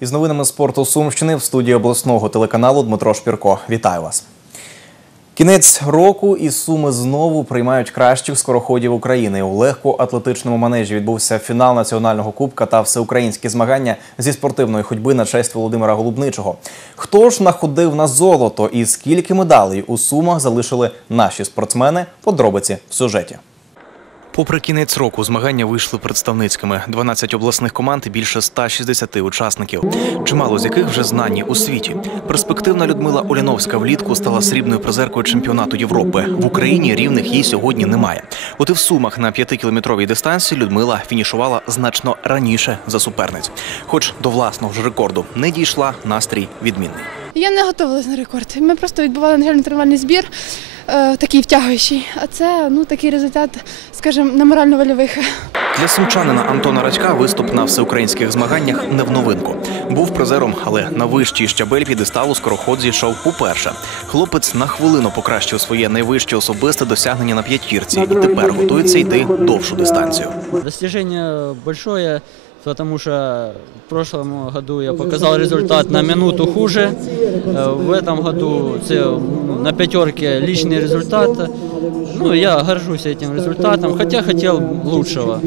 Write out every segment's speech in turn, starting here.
Із новинами спорту Сумщини в студії обласного телеканалу Дмитро Шпірко. Вітаю вас. Кінець року і суми знову приймають кращих скороходів України. У легкоатлетичному манежі відбувся фінал національного кубка та всеукраїнські змагання зі спортивної ходьби на честь Володимира Голубничого. Хто ж находив на золото і скільки медалей у сумах залишили наші спортсмени? Подробиці в сюжеті. Попри кінець року змагання вийшли представницькими. 12 обласних команд і більше 160 учасників, чимало з яких вже знані у світі. Перспективна Людмила Оляновська влітку стала срібною призеркою чемпіонату Європи. В Україні рівних їй сьогодні немає. От і в сумах на 5-кілометровій дистанції Людмила фінішувала значно раніше за суперниць. Хоч до власного ж рекорду не дійшла, настрій відмінний. Я не готувалась на рекорд. Ми просто відбували навчально-тренувальний збір, е, такий втягуючий. А це ну такий результат, скажімо, на морально-вольових. Для сумчанина Антона Радька виступ на всеукраїнських змаганнях не в новинку. Був призером, але на вищий щабель підесталу скороход зійшов уперше. Хлопець на хвилину покращив своє найвище особисте досягнення на п'ятірці і тепер готується йти довшу дистанцію. Достижение большое, потому что в прошлом году я показал результат на минуту хуже. Э, В этом году це, ну, на пятерке личный результат. Ну, я горжусь этим результатом, хотя хотел лучшего.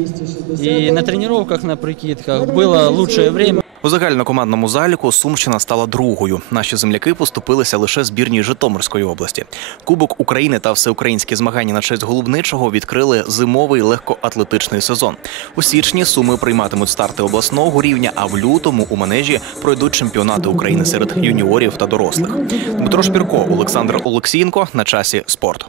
И на тренировках, на прикидках было лучшее время. У загальнокомандному заліку Сумщина стала другою. Наші земляки поступилися лише збірній Житомирської області. Кубок України та всеукраїнські змагання на честь голубничого відкрили зимовий легкоатлетичний сезон. У січні суми прийматимуть старти обласного рівня, а в лютому у манежі пройдуть чемпіонати України серед юніорів та дорослих. Дмитро Шпірко, Олександр Олексієнко на часі спорту.